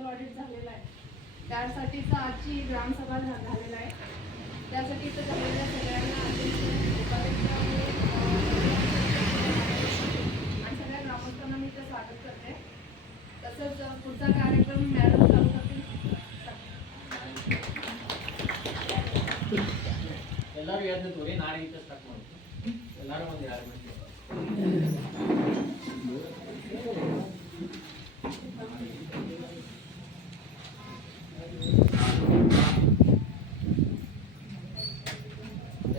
Social audit झालेलं आहे, त्यासाठीचा आजची ग्रामसभा झालेला आहे. त्यासाठी इथं झालेल्या सगळ्यांना उपाध्यक्ष आणि सगळ्या ग्रामस्थांना मी इथं स्वागत करते. तसंच पुढचा कार्यक्रम मॅडम चालू करतील. ಎಲ್ಲರೂ ಹೇಳ್ದು ತೋರಿ ನಾಳೆ ಇಷ್ಟ ಸ್ಟಾರ್ಟ್ ಮಾಡ್ತೀವಿ. ಎಲ್ಲರೂ ಒಂದು 2 ಗಂಟೆ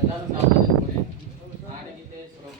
ಎಲ್ಲರೂ ಸಾಮಾನ್ಯ ತೋರಿ ನಾಳೆ ಗೀತೆ ಶುರು.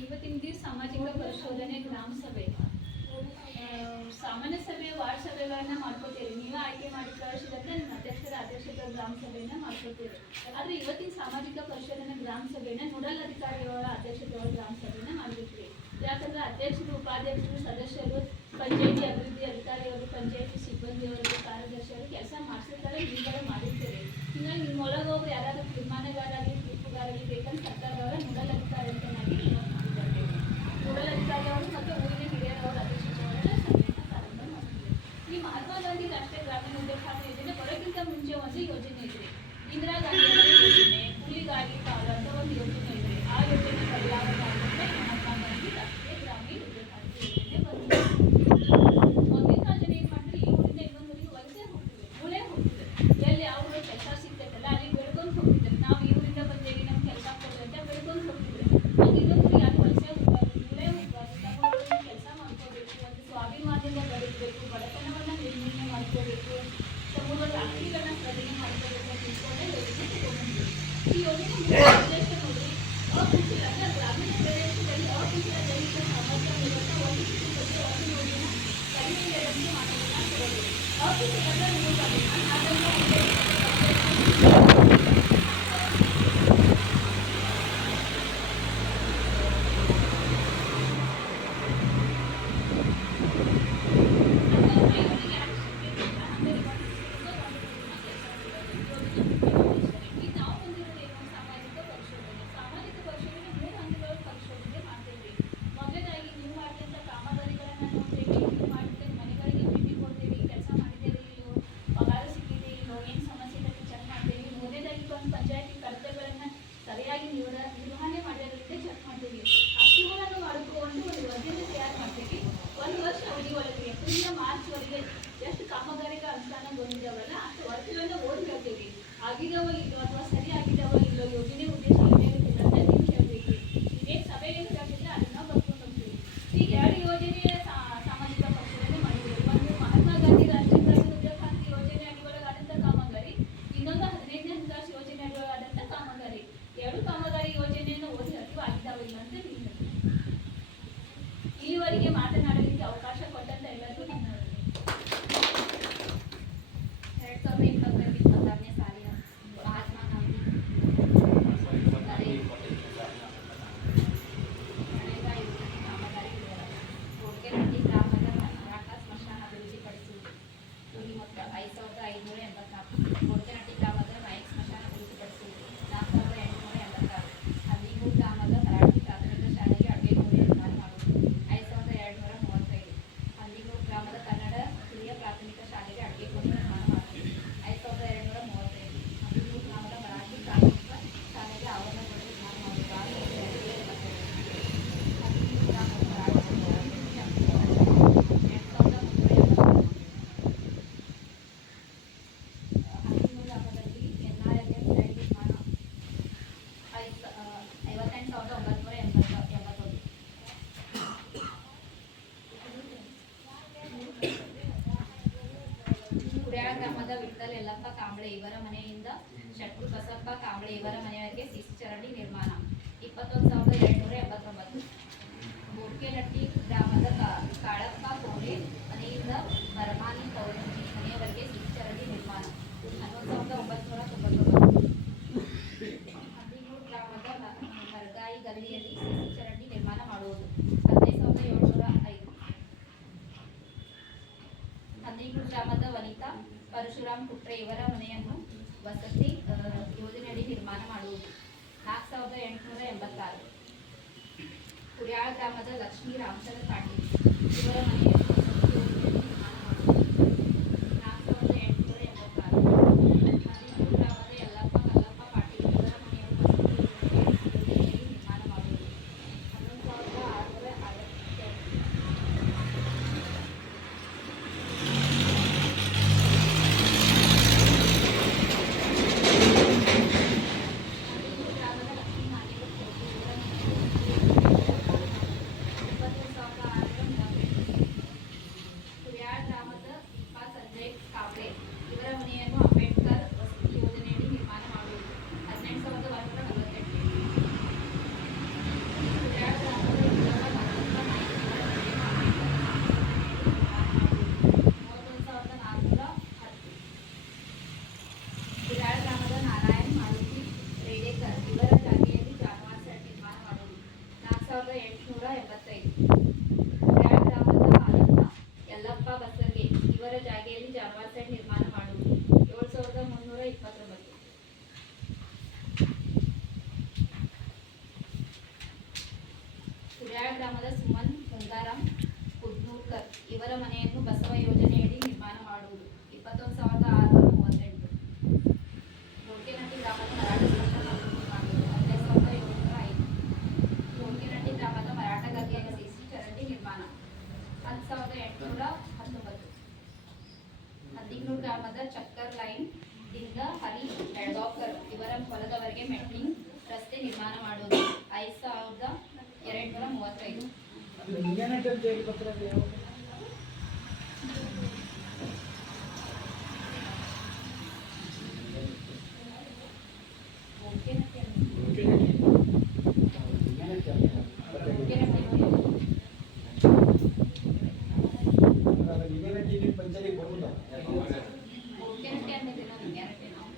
ಇವತ್ತಿನ ದಿವಸ ಸಾಮಾಜಿಕ ಪರಿಶೋಧನೆ ಗ್ರಾಮ ಸಭೆ ಸಾಮಾನ್ಯ ಸಭೆ ವಾರ್ಡ್ ಸಭೆಗಳನ್ನ ಮಾಡ್ಕೋತೀರಿ. ನೀವೇ ಆಯ್ಕೆ ಮಾಡಿ ಕಳಿಸಿದ್ರೆ ಅಧ್ಯಕ್ಷರ ಗ್ರಾಮ ಸಭೆಯನ್ನ ಮಾಡ್ಕೋತೀರಿ. ಆದ್ರೆ ಇವತ್ತಿನ ಸಾಮಾಜಿಕ ಪರಿಶೋಧನೆ ಗ್ರಾಮ ಸಭೆಯನ್ನ ನೋಡಲ್ ಅಧಿಕಾರಿಗಳ ಅಧ್ಯಕ್ಷತೆಯೊಳಗೆ ಗ್ರಾಮ ಸಭೆಯನ್ನ ಮಾಡಿರ್ತೀವಿ. ಯಾಕಂದ್ರೆ ಅಧ್ಯಕ್ಷರು, ಉಪಾಧ್ಯಕ್ಷರು, ಸದಸ್ಯರು, ಪಂಚಾಯತಿ ಅಭಿವೃದ್ಧಿ ಅಧಿಕಾರಿಗಳು, ಪಂಚಾಯತಿ ಸಿಬ್ಬಂದಿಯವರು, ಕಾರ್ಯದರ್ಶಿಯವರು ಕೆಲಸ ಮಾಡಿಸಿರ್ತಾರೆ, ನೀವುಗಳು ಮಾಡಿರ್ತೀರಿ. ಹೀಗಾಗಿ ನಿಮ್ಮೊಳಗೆ ಹೋಗಿ ಯಾರಾದ್ರೂ ತೀರ್ಮಾನಗಾರರಾಗಲಿ, ತೀರ್ಪುಗಾರರಾಗಲಿ ಬೇಕಂದ್ರೆ ಸರ್ಕಾರದವರ ನೋಡಲ್ ಅಧಿಕಾರಿ ಅಂತ ನೋಡಲ್ ಅಧಿಕಾರಿಯವರು ಮತ್ತು ಊರಿನ ಹಿರಿಯರವರ ಅಧ್ಯಕ್ಷತೆಯೊಳಗೆ ಸಭೆಯನ್ನು ಪ್ರಾರಂಭ ಮಾಡ್ತೀವಿ. ಈ ಮಹಾತ್ಮ ಗಾಂಧಿ ರಾಷ್ಟ್ರೀಯ ಗ್ರಾಮೀಣ ಉದ್ಯೋಗ ಯೋಜನೆ ಬರೋಕ್ಕಿಂತ ಮುಂಚೆ ಒಂದು ಯೋಜನೆ ಇದೆ. ಇಂದಿರಾ ಗಾಂಧಿ ಅವರ ಯೋಜನೆ, ಕೂಲಿಗಾಗಿ ಕಾಲ ಅಂತ ಒಂದು ಯೋಜನೆ ಇದೆ. ಆ ಯೋಜನೆ ಬದಲಾವಣೆ ಆಗುತ್ತೆ. ಮಹಾತ್ಮ ಗಾಂಧಿ ರಾಷ್ಟ್ರೀಯ ಗ್ರಾಮೀಣ ಉದ್ಯೋಗ ಯೋಜನೆ ಬಂದಿದೆ. ಮೊದಲಿನ ಕಾಲ ಜನ ಏನು ಮಾಡ್ತಾರೆ, ಈ ಊರಿಂದ ಇನ್ನೊಂದೂರಿಗೆ ವಲಸೆ ಹೋಗ್ತಿದೆ, ಮೂಳೆ ಹೋಗ್ತಿದೆ. ಎಲ್ಲಿ ಯಾವ ಕೆಲಸ ಸಿಗ್ತೈತಲ್ಲ ಅಲ್ಲಿ ಬೆಳ್ಕೊಂಡು ಹೋಗ್ತಿದ್ದಾರೆ. ನಾವು ಈ ಊರಿಂದ ಬಂದೇವಿ, ನಮ್ಗೆ ಕೆಲಸ ಕೊಡ್ರಿ ಅಂತ ಕಾಂಬಳೆ ಇವರ ಮನೆಯಿಂದ ಶೆಟ್ರು ಬಸಪ್ಪ ಕಾಂಬಳೆ ಇವರ ಮನೆಯವರೆಗೆ ಸಿಸಿ ಚರಂಡಿ ನಿರ್ಮಾಣ 21,289. ಬೋಡ್ಕೆನಟ್ಟಿ ಗ್ರಾಮದ ಕಾಳಪ್ಪ ಕೋಡೆ ಮನೆಯಿಂದ ಬರಮಾನಿ ಪೌರಂಜಿ ಮನೆಯವರೆಗೆ ಸಿಸಿ ಚರಂಡಿ ನಿರ್ಮಾಣ 11,999. ಹಂದಿಗೂಡು ಗ್ರಾಮದ ಮರಗಾಯಿ ಗಲ್ಲಿಯಲ್ಲಿ ಸಿಸಿ ಚರಂಡಿ ನಿರ್ಮಾಣ ಮಾಡುವುದು 15,705. ಹಂದಿಗೂಡು ಗ್ರಾಮದ ವನಿತಾ ಪರಶುರಾಮ್ ಕುಟ್ರೆ ಇವರ ಮನೆಯನ್ನು ವಸತಿ ಯೋಜನೆಯಡಿ ನಿರ್ಮಾಣ ಮಾಡುವುದು 4,886. ಕುರ್ಯಾಳ ಗ್ರಾಮದ ಲಕ್ಷ್ಮೀ ರಾಮಚಂದ್ರ ಪಾಟೀಲ್ ಇವರ ಮನೆಯನ್ನು ವಸತಿ ಯೋಜನೆಯಡಿ ನಿರ್ಮಾಣ ಮಾಡುವುದು 4,886. ಹಂದಿಗೂಡು ಗ್ರಾಮದ ಯಲ್ಲಪ್ಪ ಕಲ್ಲಪ್ಪ ಪಾಟೀಲ್ ಇವರ ಮನೆಯನ್ನು ವಸತಿ ಯೋಜನೆಯಡಿ ನಿರ್ಮಾಣ ಮಾಡುವುದು 11,662. ಗ್ರಾಮದ ಲಕ್ಷ್ಮೀ ನಾಗೇಂದ್ರ ಕೋಟಿ ಇವರ ಕುರ್ಯಾಳ ಗ್ರಾಮದ ದೀಪಾ ಸಂಜಯ್ ಕಾಂಬ್ಳೆ ಇವರ ಮನೆಯನ್ನು ಅಂಬೇಡ್ಕರ್ ವಸತಿ ಯೋಜನೆಯಡಿ ನಿರ್ಮಾಣ ಮಾಡುವುದು 18,148. ಕುರ್ಯಾಳ ಗ್ರಾಮದ ಉಳ್ಳವ ಮಲ್ಲಪ್ಪ ನಾಯ್ಕ ಇವರ ಮನೆಯನ್ನು ಅಂಬೇಡ್ಕರ್ ವಸತಿ ಯೋಜನೆಯಡಿ ನಿರ್ಮಾಣ ಮಾಡುವುದು 31,410. ಕುರ್ಯಾಳ ಗ್ರಾಮದ ನಾರಾಯಣ್ ಮಾರುತಿ ರೇಡೇಕರ್ ಇವರ ಜಾಗೆಯಲ್ಲಿ ಜಾನುವಾರು ಸೆಡ್ ನಿರ್ಮಾಣ ಮಾಡುವುದು 4,885. ಕುರ್ಯಾಳ ಗ್ರಾಮದ ಆನಂದ ಯಲ್ಲಪ್ಪ ಬಸರ್ಗೆ ಇವರ ಜಾಗೆಯಲ್ಲಿ ಜಾನುವಾರು ಸೆಡ್ ನಿರ್ಮಾಣ ಮಾಡುವುದು 7,329. ಕುರ್ಯಾಳ ಗ್ರಾಮದ ಸುಮನ್ ಗಂಗಾರಾಮ್ ಕುಡ್ನೂರ್ಕರ್ ಇವರ ಮನೆಯನ್ನು ಬಸವ ಯೋಜನೆಯಡಿ ನಿರ್ಮಾಣ ಮಾಡುವುದು 21,638. ಬೋಡ್ಕೆನಟ್ಟಿ ಗ್ರಾಮದ ಮರಾಠ ಸ್ಪಷ್ಟ ಮಾಡುವುದು 15,705. ಬೋಡ್ಕೆನಟ್ಟಿ ಗ್ರಾಮದ ಮರಾಠ ಗಲ್ಲಿಯಲ್ಲಿ ಸಿಸಿ ಚರಂಡಿ ನಿರ್ಮಾಣ 10,819. ಹಂದಿಗೂಡು ಗ್ರಾಮದ ಚಕ್ಕರ್ ಲೈನ್ ದಿಂದ ಹರಿ ಬೆಳಗಾವ್ಕರ್ ಇವರ ಹೊಲದವರೆಗೆ ಮೆಟ್ಲಿಂಗ್ ರಸ್ತೆ ನಿರ್ಮಾಣ ಮಾಡುವುದು 5,235. ಬೋಡ್ಕೆನಟ್ಟಿ ಬೋಡ್ಕೆನಟ್ಟಿ ಅಂದಿದೆ ನಾನು ಗ್ಯಾರಂಟಿ ನಾವು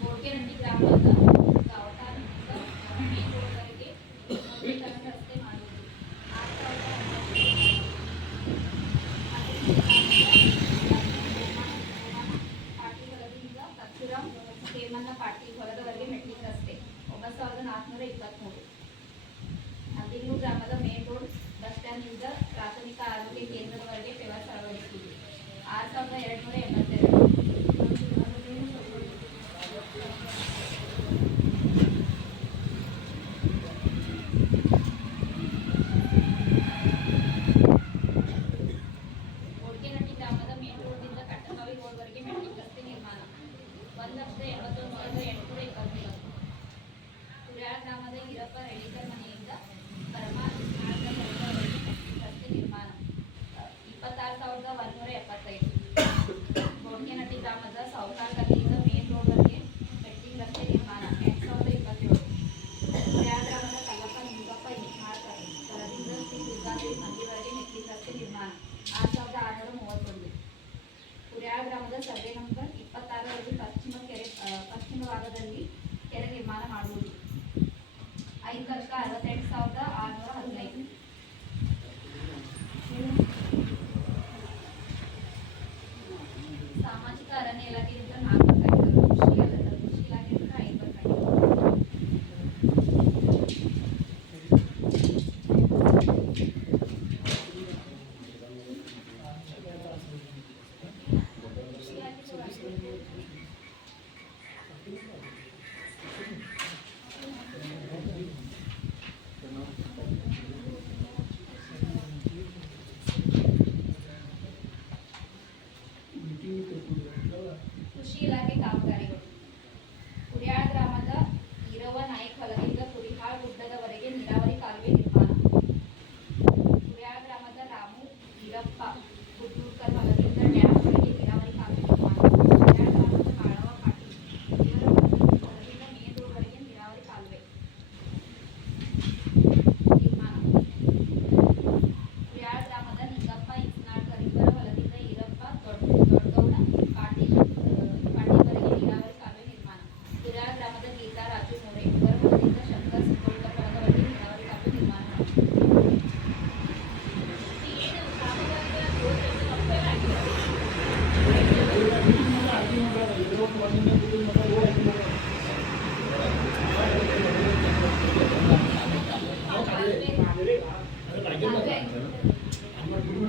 ಬೋಡ್ಕೆನಟ್ಟಿ ಗ್ರಾಮದ ಗಾವಟಾದಿಂದ ಮೇನ್ ರೋಡ್ವರೆಗೆ ನವೀಕರಣ ರಸ್ತೆ ಮಾಡುವುದು 6,000. ಪಾಟೀಲ್ ಹೊಲದಿಂದ ಪರಶುರಾಮ್ ಹೇಮಣ್ಣ ಪಾಟೀಲ್ ಹೊಲದವರೆಗೆ ಮೆಟ್ಲಿಂಗ್ ರಸ್ತೆ 9,423. ಹಂದಿಗೂಡು ಗ್ರಾಮದ ಮೇನ್ ರೋಡ್ ಬಸ್ ಸ್ಟ್ಯಾಂಡ್ನಿಂದ ಪ್ರಾಥಮಿಕ ಆರೋಗ್ಯ ಕೇಂದ್ರದವರೆಗೆ ವ್ಯವಸ್ಥೆ ಅಳವಡಿಸುವುದು 6,282. ಬೋಡ್ಕೆನಟ್ಟಿ ಗ್ರಾಮದ ಮೇನ್ ರೋಡ್ನಿಂದ ಕಟ್ಟಂಬಾವಿ ರೋಡ್ವರೆಗೆ ಮೆಟ್ಲಿಂಗ್ ರಸ್ತೆ ನಿರ್ಮಾಣ 1,81,829. ಕುರ್ಯಾಳ ಗ್ರಾಮದ ಹಿರಪ್ಪ ರೆಡ್ಡಿಕರ್ ಮನೆಯಿಂದ ಪರಮಾತ್ಮ ರಸ್ತೆ ನಿರ್ಮಾಣ 26,175. ಬೋಡ್ಕೆನಟ್ಟಿ ಗ್ರಾಮದ ಸಾವುಕಾರ್ ಗಲ್ಲಿಯಿಂದ ಮೇನ್ ರೋಡ್ವರೆಗೆ ಮೆಟ್ಲಿಂಗ್ ರಸ್ತೆ ನಿರ್ಮಾಣ 8,027. ಕುರ್ಯಾಳ ಗ್ರಾಮದ ಕಲ್ಲಪ್ಪ ನಿಂಗಪ್ಪ ಹಿಮಾಳ್ಕರ್ ಹೊಲದಿಂದ ಶ್ರೀ ದುರ್ಗಾದೇವಿ ಮಂದಿರವರೆಗೆ ಮೆಟ್ಲಿಂಗ್ ರಸ್ತೆ ನಿರ್ಮಾಣ 6,631. ಕುರ್ಯಾಳ ಗ್ರಾಮದ ಸರ್ವೆ ನಂಬರ್ 26ರಲ್ಲಿ ಪಶ್ಚಿಮ ಭಾಗದಲ್ಲಿ ಕೆರೆ ನಿರ್ಮಾಣ ಮಾಡುವುದು 5,68,615. ಸಾಮಾಜಿಕ ಅರಣ್ಯ ಇಲಾಖೆಯಿಂದ 4 ಕಟ್ಟಡಗಳು, ಕೃಷಿ ಇಲಾಖೆಯಿಂದ 5 ಕಟ್ಟಡಗಳು. ಕೃಷಿ ಇಲಾಖೆ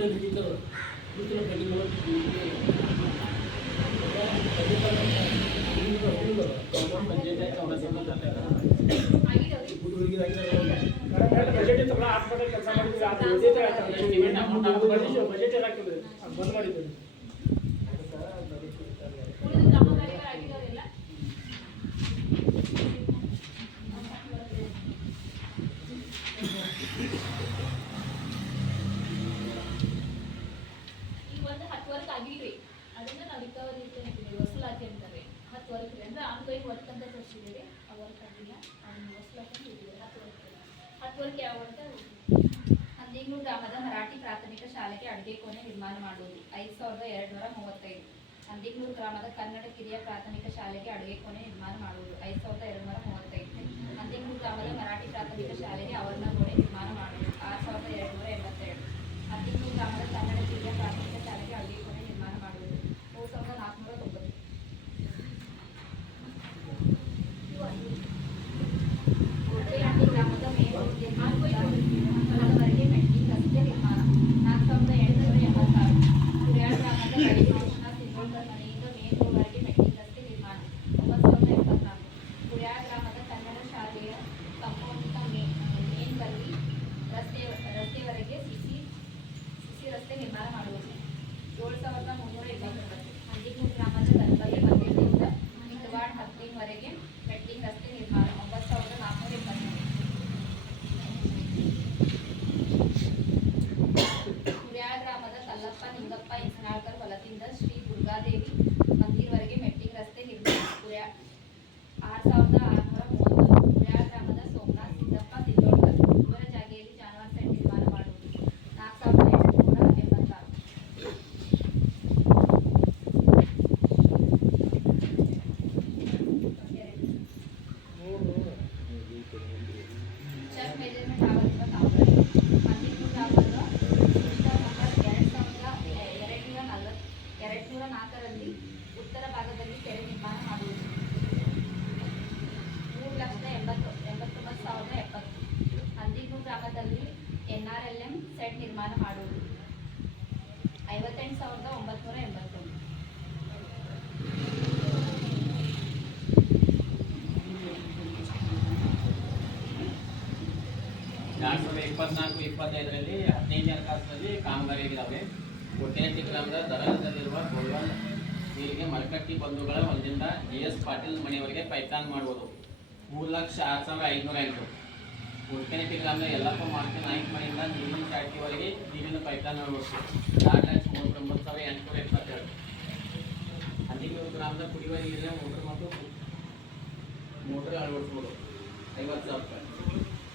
ಉಳಿದ ಕಾಮಗಾರಿಗಳು ಆಗಿರೋರೆಲ್ಲ ಈಗ ಒಂದು 10 ವರ್ಕ್ ಆಗಿಲ್ರಿ, ಅದನ್ನ ನಾವು ರಿಕವರಿ ಇಟ್ಕೊಂಡಿದ್ದೀವಿ, ವಸೂಲಾತಿ ಅಂತಾರೆ. 10 ವರ್ಕ್ ರೀ, ಅಂದ್ರೆ ಆನ್ಗೋಯಿಂಗ್ ವರ್ಕ್ ಅಂತ ತೋರಿಸಿದ್ದೀವಿ. ಆ ವರ್ಕ್ ಆಗಿಲ್ಲ, ಅದನ್ನ ವಸೂಲಾತಿ ಅಂತ ಇದ್ದೀವಿ. 10 ವರ್ಕ್ ಯಾವ ಅಂತ ಹಂದಿಗೂಡು ಗ್ರಾಮದ ಮರಾಠಿ ಪ್ರಾಥಮಿಕ ಶಾಲೆಗೆ ಅಡುಗೆ ಕೋಣೆ ನಿರ್ಮಾಣ ಮಾಡುವುದು 5235. ಹಂದಿಗೂಡು ಗ್ರಾಮದ ಕನ್ನಡ ಕಿರಿಯ ಪ್ರಾಥಮಿಕ ಶಾಲೆಗೆ ಅಡುಗೆ ಕೋಣೆ ನಿರ್ಮಾಣ ಮಾಡುವುದು 5235. ಹಂದಿಗೂಡು ಗ್ರಾಮದ ಮರಾಠಿ ಪ್ರಾಥಮಿಕ ಶಾಲೆಗೆ ಆವರಣ ಗೋಡೆ ನಿರ್ಮಾಣ ಮಾಡುವುದು 6282. ಹಂದಿಗೂಡು ಗ್ರಾಮದ ಕನ್ನಡ ಕಿರಿಯ ಪ್ರಾಥಮಿಕ ಶಾಲೆಗೆ ಅಡುಗೆ ಕೋಣೆ ನಿರ್ಮಾಣ ಮಾಡುವುದು 3490. ಕೋಟೆಹಳ್ಳಿ ಗ್ರಾಮದ ಮೇನ್ ರೋಡ್ ಹಲವರೆಗೆ ಮೆಟ್ಟಿಂಗ್ ರಸ್ತೆ ನಿರ್ಮಾಣ 4886. ಕುರ್ಯಾಳ ಗ್ರಾಮದ ಗಡಿ ಕೃಷ್ಣ ಸಿಂಗೋಲ್ಕರ್ ಮನೆಯಿಂದ ಮೇನ್ ರೋಡ್ವರೆಗೆ ಮೆಟ್ಟಿಂಗ್ ರಸ್ತೆ ನಿರ್ಮಾಣ 9024. ಕುರ್ಯಾಳ ಗ್ರಾಮದ ಕನ್ನಡ ಶಾಲೆಯ ಕಂಪೌಂಡಿನ ಮೇನ್ ಗಲ್ಲಿ ರಸ್ತೆವರೆಗೆ ಸಿಸಿ ರಸ್ತೆ ನಿರ್ಮಾಣ ಮಾಡುವುದು 7329. ಹಂದಿಗೂಡು ಗ್ರಾಮದ ಗರ್ಭಗೆ ಮಧ್ಯದಿಂದ ಇಂದವಾಡ್ 10ವರೆಗೆ ಮೆಟ್ಟಿಂಗ್ ರಸ್ತೆ ನಿರ್ಮಾಣ 9420. ಕುರ್ಯಾಳ ಗ್ರಾಮದ ಕಲ್ಲಪ್ಪ ನಿಂಗಪ್ಪ ಇಂಚನಾಳ್ಕರ್ ಹೊಲದಿಂದ ಶ್ರೀ ದುರ್ಗಾದೇವಿ ಮಂದಿರವರೆಗೆ ಮೆಟ್ಟಿಂಗ್ ರಸ್ತೆ ನಿರ್ಮಾಣ 6630. ಕುರ್ಯಾಳ ಗ್ರಾಮದ ಸೋಮನಾಥ್ ಸಿದ್ದಪ್ಪ ಸಿದ್ದೋಳ್ಕರ್ ಇವರ ಜಾಗೆಯಲ್ಲಿ ಜಾನುವಾರು ಸೆಡ್ ನಿರ್ಮಾಣ ಮಾಡುವುದು 4886. ಚೆಕ್ ಮೆಜರ್ಮೆಂಟ್ ಆಗುತ್ತಿರುವ ಕಾಮಗಾರಿ ಹಂದಿಗೂಡು ಗ್ರಾಮದ ನಂಬರ್ 204ರಲ್ಲಿ ಉತ್ತರ ಭಾಗದಲ್ಲಿ ಕೆರೆ ನಿರ್ಮಾಣ ಮಾಡುವುದು 3,89,070. ಹಂದಿಗೂಡು ಗ್ರಾಮದಲ್ಲಿ NRLM ಸೆಟ್ ನಿರ್ಮಾಣ ಮಾಡುವುದು 58,981. ಎರಡು ಸಾವಿರದ 24-25ರಲ್ಲಿ 15 ಹಣಕಾಸಿನಲ್ಲಿ ಕಾಮಗಾರಿಯಾಗಿದ್ದಾವೆ. ಕೋಟೆಹಳ್ಳಿ ಗ್ರಾಮದ ದರದಲ್ಲಿರುವ ಬೋರ್ವೆಲ್ ನೀರಿಗೆ ಮರಕಟ್ಟಿ ಬಂಧುಗಳ ಹೊಲದಿಂದ GS ಪಾಟೀಲ್ ಮನೆಯವರೆಗೆ ಪೈಪ್ಲೈನ್ ಮಾಡುವುದು 3,06,508. ಕೋಟೆಹಳ್ಳಿ ಗ್ರಾಮದ ಯಲ್ಲಪ್ಪ ಮಾರ್ಕೆ ನಾಯ್ಕ ಮನೆಯಿಂದ ನೀರಿನ ಚಾಟಿವರೆಗೆ ನೀರಿನ ಪೈಪ್ಲೈನ್ ಮಾಡಬೇಕು 4,39,822. ಹಂದಿಗೂಡು ಗ್ರಾಮದ ಕುಡಿಯುವ ನೀರಿನ ಮೋಟರ್ ಮತ್ತು ಮೋಟರ್ ಅಳವಡಿಸುವುದು 50,000 ರೂಪಾಯಿ.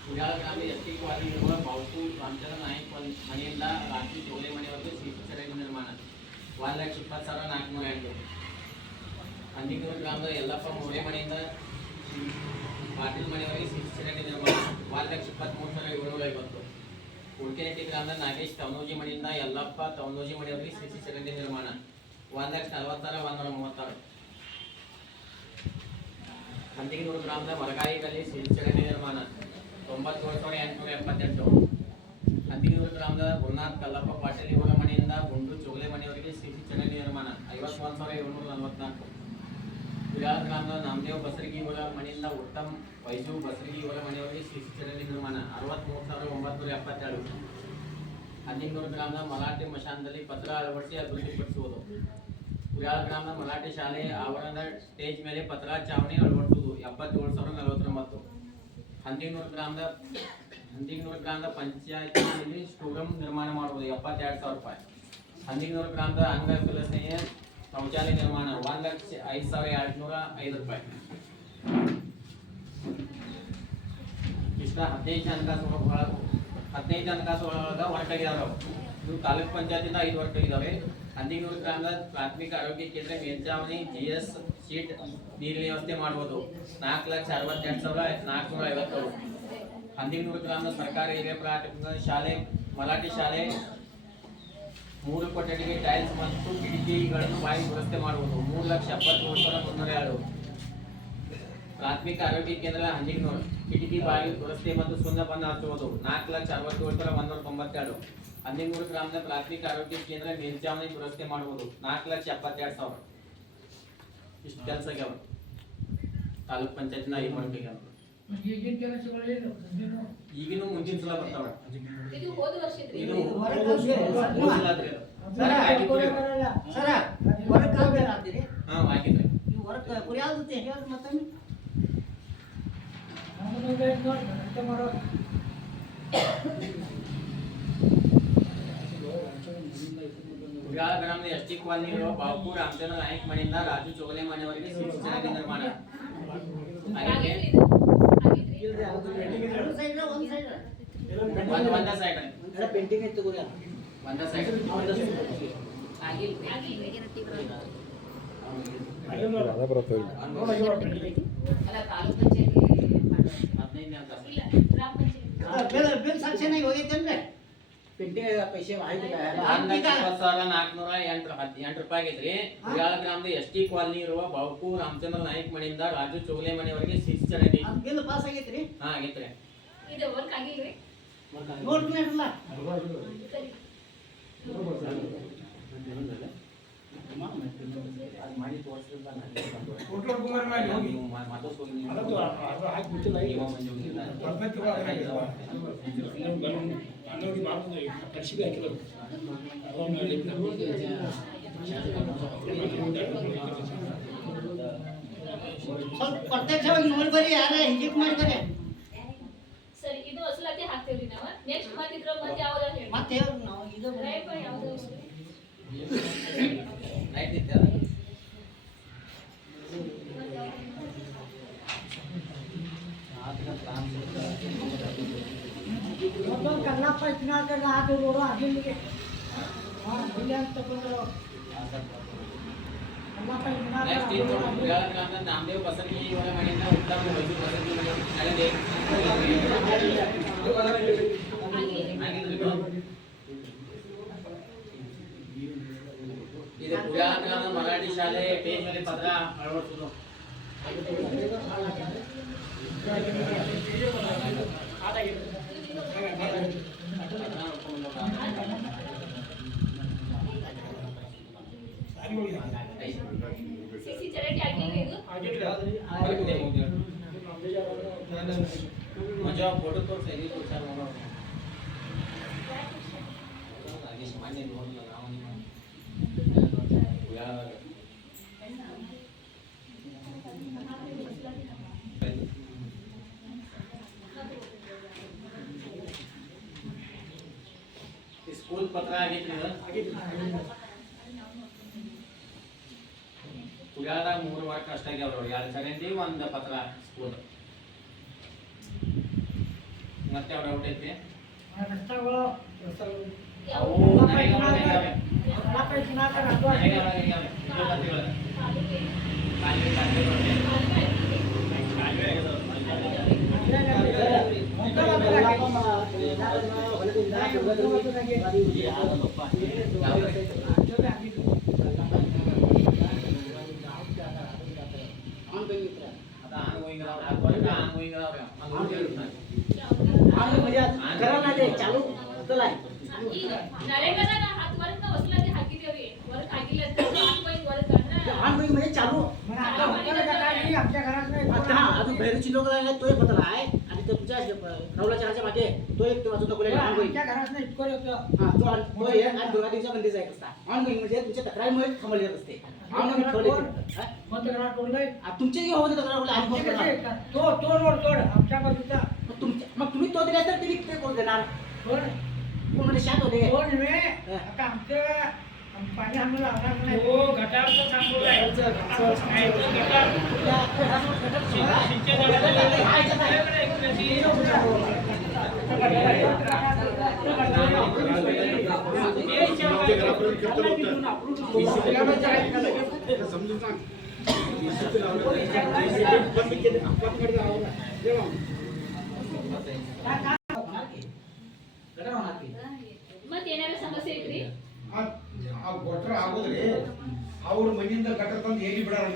ಕುರ್ಯಾಳ ಗ್ರಾಮದ ಎತ್ತಿಗೆ ಇರುವ ಬಾವುಟು ರಾಮಚಂದ್ರ ನಾಯ್ಕ ಮನೆಯಿಂದ ರಾತ್ರಿ ಜೋಲೆ ಮನೆಯವರೆಗೆ ಸಿಸಿ ಚರಂಡಿ ನಿರ್ಮಾಣ 1,20,408. ಹಂದಿಗೂಡು ಗ್ರಾಮದ ಯಲ್ಲಪ್ಪ ಮೋರೆ ಮನೆಯಿಂದ ಪಾಟೀಲ್ ಮನೆಯವರೆಗೆ ಸಿಸಿ ಚರಂಡಿ ನಿರ್ಮಾಣ 1,23,750. ಕೋಟೆಹಳ್ಳಿ ಗ್ರಾಮದ ನಾಗೇಶ್ ತವನೋಜಿ ಮನೆಯಿಂದ ಯಲ್ಲಪ್ಪ ತವನೋಜಿ ಮನೆಯವರೆಗೆ ಸಿಸಿ ಚರಂಡಿ ನಿರ್ಮಾಣ 1,40,136. ಹಂದಿಗೂಡು ಗ್ರಾಮದ ಮರಗಾಯಿಗಳಲ್ಲಿ ಸಿಸಿ ಚರಂಡಿ ನಿರ್ಮಾಣ 97,878. ಹಂದಿಗೂಡು ಗ್ರಾಮದ ಗುರುನಾಥ್ ಕಲ್ಲಪ್ಪ ಪಾಟೀಲ್ ಇವರ ಮನೆಯಿಂದ ಗುಂಡು ಚೋಗಲೆ ಮನೆಯವರೆಗೆ ಸಿಸಿ ಚರಂಡಿ ನಿರ್ಮಾಣ 51,744. ಕುರ್ಯಾಳ ಗ್ರಾಮದ ನಾಮದೇವ್ ಬಸರಗಿ ಇವರ ಮನೆಯಿಂದ ಉತ್ತಮ್ ವೈಜು ಬಸರಗಿ ಇವರ ಮನೆಯವರೆಗೆ ಸಿಸಿ ಚರಂಡಿ ನಿರ್ಮಾಣ 63,977. ಹಂದಿಗೂಡು ಗ್ರಾಮದ ಮಲಾಟೆ ಮಶಾನದಲ್ಲಿ ಪತ್ರ ಅಳವಡಿಸಿ ಅಭಿವೃದ್ಧಿಪಡಿಸುವುದು. ಕುರ್ಯಾಳ ಗ್ರಾಮದ ಮಲಾಟೆ ಶಾಲೆ ಆವರಣದ ಸ್ಟೇಜ್ ಮೇಲೆ ಪತ್ರ ಚಾವಣಿ ಅಳವಡಿಸುವುದು 77,049. ಹಂದಿಗೂಡು ಗ್ರಾಮದ ಪಂಚಾಯತಿನಲ್ಲಿ ಸ್ಟೋರ್ ರೂಮ್ ನಿರ್ಮಾಣ ಮಾಡುವುದು 72,000 ರೂಪಾಯಿ. ಹಂದಿಗೂಡು ಗ್ರಾಮದ ಅಂಗವಿಕಲತೆಯ ಶೌಚಾಲಯ ನಿರ್ಮಾಣ 1,05,805 ರೂಪಾಯಿ. ಇಷ್ಟ 15 ಹಣಕಾಸು ಒಳಗ ಹೊರಟಾಗಿದ್ದಾವೆ. ಇವು ತಾಲೂಕ್ ಪಂಚಾಯತಿಂದ 5 ಹೊರಟಾಗಿದ್ದಾವೆ. ಹಂದಿಗೂಡು ಗ್ರಾಮದ ಪ್ರಾಥಮಿಕ ಆರೋಗ್ಯ ಕೇಂದ್ರ ಮೇಲ್ಚಾವಣಿ GS ಶೀಟ್ ನೀರಿನ ವ್ಯವಸ್ಥೆ ಮಾಡುವುದು 4,62,450. ಹಂದಿಗೂಡು ಗ್ರಾಮದ ಸರ್ಕಾರಿ ಹಿರಿಯ ಪ್ರಾಥಮಿಕ ಶಾಲೆ ಮಲಾಟಿ ಶಾಲೆ 3 ಕೊಠಡಿಗೆ ಟೈಲ್ಸ್ ಮತ್ತು ಕಿಟಕಿಗಳನ್ನು ಬಾಯಿ ದುರಸ್ತಿ ಮಾಡುವುದು 3,73,302. ಪ್ರಾಥಮಿಕ ಆರೋಗ್ಯ ಕೇಂದ್ರ ಹಂದಿಗೂಡು ಕಿಟಕಿ ಬಾಯಿ ದುರಸ್ತಿ ಮತ್ತು ಸುಣ್ಣ ಬಣ್ಣ ಹಚ್ಚುವುದು 4,67,192. ಹದಿಮೂರು ಗ್ರಾಮದ ಪ್ರಾಥಮಿಕ ಆರೋಗ್ಯ ಕೇಂದ್ರ ಮೇಲ್ಚಾವಣಿ ದುರಸ್ತಿ ಮಾಡುವುದು 4,72,000 ಇಷ್ಟು ಕೆಲಸ ಆಗ್ಯಾವ ತಾಲೂಕ್ ಪಂಚಾಯತ್ನ 5 ಮಾಡ್ಬೇಕು ಈಗಿನೂ ಮುಂಚಿನ ಸಲ ಬರ್ತಾವ ಇದು ಹೋದ ವರ್ಷದ್ರಿ. ಇದು ಸರ ಹೊರಗೆ ಕಾಲ್ಬೇರಾಗ್ತೀರಿ ಹಾ ಆಗಿದ್ರೆ ನೀವು ಹೊರಗೆ ಕುರಿ ಆಗುತ್ತೆ ಹೇಳಿ ಮತ್ತೊಮ್ಮೆ ಉಗ್ರಾಳ ಗ್ರಾಮದ ಎಸ್ಟಿ ಕಾಲನಿ ಇರುವ ಬಾಪು ರಾಮಚಂದ್ರ ನಾಯಕ್ ಮನೆಯಿಂದ ರಾಜು ಚೋಗಲೆ ಮನೆಯವರೆಗೆ ಸಿಸಿ ನಿರ್ಮಾಣ ಆಗಿದ್ರಿ ಆಗೈತೆ. ಇದು? ಆಗಿದ್ರಿ? ಇಲ್ರಿ ಅದು ಎರಡು ಸೈಡ್ ಒಂದು ಸೈಡ್ ಒಂದ ಸೈಡ್ ಪೇಂಟಿಂಗ್ ಐತೆ ತಗೋರಿ ಒಂದ ಸೈಡ್ ಆಗಿಲ್ರಿ. ಅಲ್ಲ ತಾಲೂಕ್ ಪಂಚಾಯತಿ 15ನೇ ಅಂತ ಇಲ್ಲ, ಗ್ರಾಮ ಪಂಚಾಯತ್. ಬಿಲ್ ಸಾಕ್ಷನ್ ಹೋಗೈತೇನ್ರಿ ಪೇಂಟಿಂಗ್ ಪೈಸೆ ಆಯ್ತು 4,20,408 ರೂಪಾಯಿ ಆಗೈತ್ರಿ. ಉಗ್ರಾಳ ಗ್ರಾಮದ ಎಸ್ಟಿ ಕಾಲನಿ ಇರುವ ಬಾಪು ರಾಮಚಂದ್ರ ನಾಯಕ್ ಮನೆಯಿಂದ ರಾಜು ಚೋಗಲೆ ಮನೆಯವರೆಗೆ ಸಿಸಿ ಚರಂಡಿ ಬಿಲ್ ಪಾಸ್ ಆಗೈತ್ರಿ ಹಾ ಆಗೈತ್ರಿ. ಇದು ವರ್ಕ್ ಆಗಿಲ್ರಿ? ನೋಡ್ಕೊಂಡ್ರಲ್ಲ ಸರಿ. ಅದ್ ಮಾಡಿ ತೋರ್ಸಿಲ್ಲ ನಾನು. ಮಾಡಿ ನೀವು ಮಾತಾಡ್ಸ್ ಹೋಗಿ ನೀವು. ಅದು ಹಾಕಿಬಿಟ್ಟಿಲ್ಲ ಈಗ. ನೀವು ಮಂಜು ಹೋಗಿಲ್ಲ. ಅನ್ನೋಗಿ ಮಾಡ್ಬೋದು ಕರ್ಸಿಗೆ ಹಾಕಿಲ್ಲ ಸ್ವಲ್ಪ ಪ್ರತ್ಯಕ್ಷವಾಗಿ ನೋಡಿ ಬರ್ರಿ ಯಾರ ಹಿಂಜಿಕ್ ಮಾಡಿದಾರೆ ಸರಿ, ಇದು ಅಸಲಾತಿ ಹಾಕ್ತೇವ್ರಿ ನಾವು. ನೆಕ್ಸ್ಟ್ ಮತ್ತಿದ್ರ ಮತ್ತೆ ಯಾವ್ದಾರ ಹೇಳಿ. ಮತ್ತೆ ಹೇಳ್ರಿ ನಾವು ಇದು ರೈಪ ಯಾವ್ದು ಹೇಳ್ರಿ? ನೈಟ್ ಇತ್ತು ಅದು. ಮತ್ತೊಂದು ಕಲ್ಲಪ್ಪ ಇತ್ತಿನಾಗ ಅದು ನೋಡು ಅಲ್ಲಿಗೆ ಅಂತ ತಗೊಂಡು ಕಲ್ಲಪ್ಪ ನೆಕ್ಸ್ಟ್ ಇದು ಉಗ್ರಾಳ ಗ್ರಾಮದ ನಾಮದೇವ್ ಬಸರ್ಗಿ ಇವರ ಮನೆಯಿಂದ ಉತ್ತಮ ವೈದ್ಯ ಬಸರ್ಗಿ ಮನೆಗೆ ಇದು ಉಗ್ರಾಳ ಗ್ರಾಮದ ಮರಾಠಿ ಶಾಲೆ ಪೇಜ್ ಮೇಲೆ ಪತ್ರ ಅಳವಡಿಸೋದು. ಸಿಸಿ ಚರಂಡಿ ಆಗಿಲ್ರಿ ಇದು? ಮಂಜು ಫೋಟೋ ತೋರಿಸಿ ಎಲ್ಲಿ ತೋರಿಸ್ಯಾರ ನೋಡೋಣ. ನಾಗೇಶ್ ಮಾನ್ಯ ನೋಡಿಲ್ಲ ನಾವು ನೀವು ಉಗ್ರಾಳ ಸ್ಕೂಲ್ ಪತ್ರ ಆಗೈತ್ರಿ ಇದು. ಉಗ್ರಾಳದಾಗ 3 ವಾರಕ್ಕೆ ಅಷ್ಟ ಆಗ್ಯಾವ್ರಿ 2 ಚರಂಡಿ 1 ಪತ್ರ ಸ್ಕೂಲ್. ಮತ್ತೆ ಅವ್ರ ಔಟ್ ಐತ್ರಿ ರಸ್ತೆಗಳು ಅವು ಯಾವ- ನರೇಗಾದೊಳಗೆ ಇದಾವೆ. ಕಲ್ಲಪ್ಪ ಇತ್ತಿನಾಗ ನರೇಗಾದೊಳಗೆ ಇದಾವೆ. ಉದ್ಯೋಗತಿಗಳು. ಕಾಲುವೆ ಕಾಲುವೆಗಳು. ಕಾಲುವೆ ಇದು. ಯಾವ್ದಲ್ಲಪ್ಪ? ಯಾವ್ದು? ಅದ ಆನ್ಗೋಯಿಂಗ್ ಅದಾವ್ರಿ. ಅದು ಆನ್ಗೋಯಿಂಗ್ ಅದಾವ್ರಿ. ಅದು ಹೋಗಿರ್ತಾನೆ. ಚಾಲು ಈಗ ನರೇಗಾದಾಗ 10 ವರ್ಷ ವಸೂಲಾತಿ ಹಾಕಿದೇವ್ರಿ. ವರ್ಕ್ ಆಗಿಲ್ಲ ಅಂತ ಆನ್ಗೋಯಿಂಗ್ ವರ್ಕ್ ಅಂದ್ರೆ म्हणजे चालू आमच्या घरात आता अजून बाहेरची लोक तो एक बदल आहे आणि तो तुमच्या नवलाच्या हाच्या मागे तो एक तो अजून दाखवलेला आमच्या घरात नाही इतकं होतं हा तो तो एक आणि दुर्गा दिवसा बंदीचा एक असता ऑनगोईंग म्हणजे तुमच्या तक्रारीमुळे थांबवले जात असते ऑनगोईंग ठेवले मग तक्रार तोडलंय तुमचे जेव्हा होते तक्रार आणि तो तो रोड तोड आमच्या बाजूचा तुमच्या मग तुम्ही तो दिला तर तुम्ही ते कोण देणार कोण कोण म्हणजे शांत होते कोण नव्हे आता आमच्या पाणी आम्ही लावणार नाही हो गटारचं सांगू ಮತ್ತೆ ಏನಾರ ಸಮಸ್ಯೆ ಐತ್ರಿ? ಆ ಗೊಟ್ರ ಆಗೋದ್ರಿ ಅವ್ರ ಮನೆಯಿಂದ ಗಟ್ರ ತಂದು ಹೇಳಿ ಬಿಡಾರ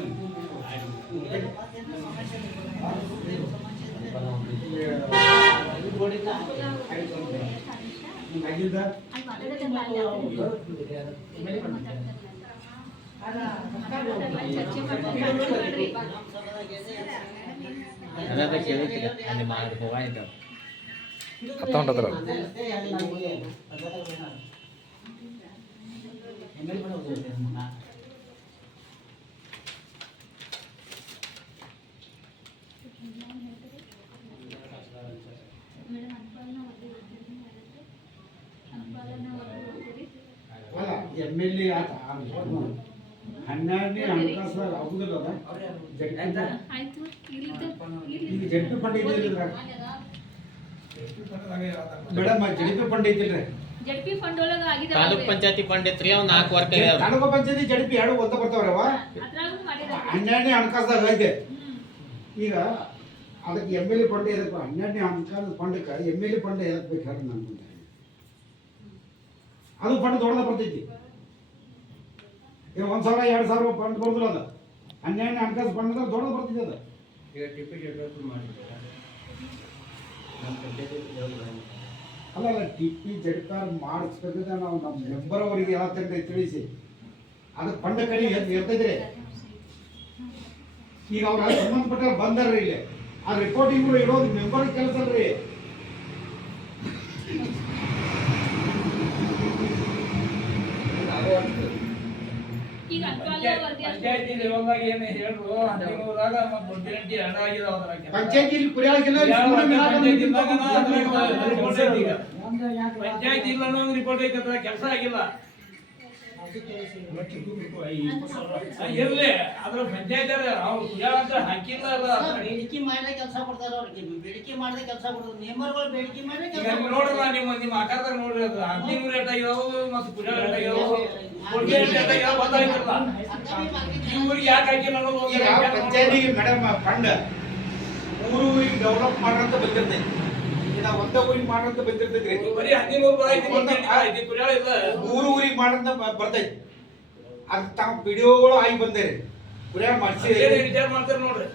ಆಗಿದ್ದ ಅರ್ಥ ಹೊಂಟದ್ರ ಅಲ್ಲ MLA ಆತ 12ನೇ ಹಣಕಾಸು ಆಗುದಿಲ್ಲ ಅದ ಆಯ್ತು ಇರ್ಲಿ ಈಗ ಜಡ್ಪಿ ಫಂಡ್ ಐತಿಲ್ರಿ ಮೇಡಮ್ ಜಡ್ಪಿ ಫಂಡ್ ಐತಿಲ್ರಿ ಜಡ್ಪಿ ಫಂಡ್ ಒಳಗ ಆಗಿದೆ ತಾಲೂಕ್ ಪಂಚಾಯತಿ ಫಂಡ್ ಐತ್ರಿ ಅವ್ 4 ವರ್ಕ್ ಆಗ್ಯಾವ ತಾಲೂಕು ಪಂಚಾಯತಿ ಜಡ್ಪಿ ಎರಡು ಒಂದ ಬರ್ತಾವ್ರವ ಅದ್ರಾಗೂ ಮಾಡಿದ್ದಾರೆ 12ನೇ ಹಣಕಾಸದಾಗ ಐತೆ ಈಗ ಅದಕ್ಕೆ MLA ಫಂಡ್ ಎದಕ್ಕೆ 12ನೇ ಹಣಕಾಸು ಫಂಡಕ್ಕೆ MLA ಫಂಡ್ ಎದಕ್ಕೆ ಬೇಕು ಹೇಳಿ ನಾನು ಅದು ಫಂಡ್ ದೊಡ್ಡದ ಬರ್ತೈತಿ ಈಗ 1,000 2,000 ಫಂಡ್ ಬರೋದಿಲ್ಲ ಅದ 12ನೇ ಹಣಕಾಸು ಫಂಡ್ ಅಂದ್ರೆ ದೊಡ್ಡದ ಬರ್ತೈತಿ ಅದ ಈಗ ಟಿಪಿ ಡೆವಲಪ್ ಮಾಡಿದ್ರು ಅಲ್ಲ ಟಿಪಿ ಜಡ್ಕಾರ್ ಮಾಡಿಸ್ಬೇಕಂದ್ರೆ ನಾವು ನಮ್ಮ ಮೆಂಬರ್ ಅವರಿಗೆ ಯಾವ ತಿಳಿಸಿ ಅದಕ್ಕೆ ಫಂಡ್ ಕಡಿ ಇರ್ತೈತ್ರಿ ಈಗ ಅವ್ರ ಸಂಬಂಧಪಟ್ಟ ಬಂದಾರ್ರಿ ಇಲ್ಲಿ ಆ ರಿಪೋರ್ಟ್ ಇವ್ರು ಇಡೋದು ಮೆಂಬರ್ ಕೆಲಸ ಅಲ್ರಿ ಈಗ ಅದ್ರಾಗ ವರದಿ ಅಷ್ಟೇ ಪಂಚಾಯತಿ ಲೆವೆಲ್ದಾಗ ಏನು ಹೇಳ್ರು ಹದಿಮೂರಾಗ ಮತ್ತು ಗ್ಯಾರಂಟಿ ಹಣ ಆಗಿದೆ ಅದ್ರಾಗ ಪಂಚಾಯತಿ ಕುರಿಯಾಗಿಲ್ಲ ಪಂಚಾಯತಿ ಇಲ್ಲ ಅನ್ನೋ ರಿಪೋರ್ಟ್ ಐತೆ ಅದ್ರ ಕೆಲಸ ಆಗಿಲ್ಲ ಇರ್ಲಿ ಅದ್ರ ಪಂಚಾಯತ್ ಅವ್ರು ಅಂತ ಹಾಕಿಲ್ಲ ಅಲ್ಲ ಬೇಡಿಕೆ ಮಾಡಿದ್ರೆ ಕೆಲಸ ಕೊಡ್ತಾರ ಅವ್ರಿಗೆ ಬೇಡಿಕೆ ಮಾಡಿದ್ರೆ ಕೆಲಸ ಕೊಡ್ತಾರೆ ಮೆಂಬರ್ಗಳು ಬೇಡಿಕೆ ಮಾಡಿದ್ರೆ ಈಗ ಕೆಲಸ ನೋಡ್ರಲ್ಲ ನಿಮ್ಮ ಆಕಾರದಾಗ ನೋಡ್ರಿ ಅದು 15 ರೇಟ್ ಆಗಿದಾವು ಮತ್ತು ಪುಜಾ ರೇಟ್ ಆಗಿದಾವು ಕೊಡ್ಗೆ ರೇಟ್ ಆಗಿದಾವು ಗೊತ್ತಾಯ್ತಲ್ಲ ಈ ಊರಿಗೆ ಯಾಕೆ ಹಾಕಿಲ್ಲ ಅನ್ನೋದು ಈಗ ಪಂಚಾಯತಿಗೆ ಮೇಡಮ್ ಫಂಡ್ ಊರಿಗೆ ಡೆವಲಪ್ ಮಾಡಂತ ಬಂದಿರ್ತೈತಿ ಈಗ ಒಂದ ಊರಿಗೆ ಮಾಡಂತ ಬಂದಿರ್ತೈತ್ರಿ ಬರೀ 15 ಐತಿ ಪುಜಾ ಇಲ್ಲ ಊರಿಗೆ ಮಾಡಂತ ಬರ್ತೈತಿ ಅದ್ ತಾವು ವಿಡಿಯೋಗಳು ಆಗಿ ಬಂದೇರಿ ಕುರಿಯಾಗ ಮಾಡ್ಸಿ ವಿಚಾರ ಮಾಡ್ತಾರೆ ನೋಡ್ರಿ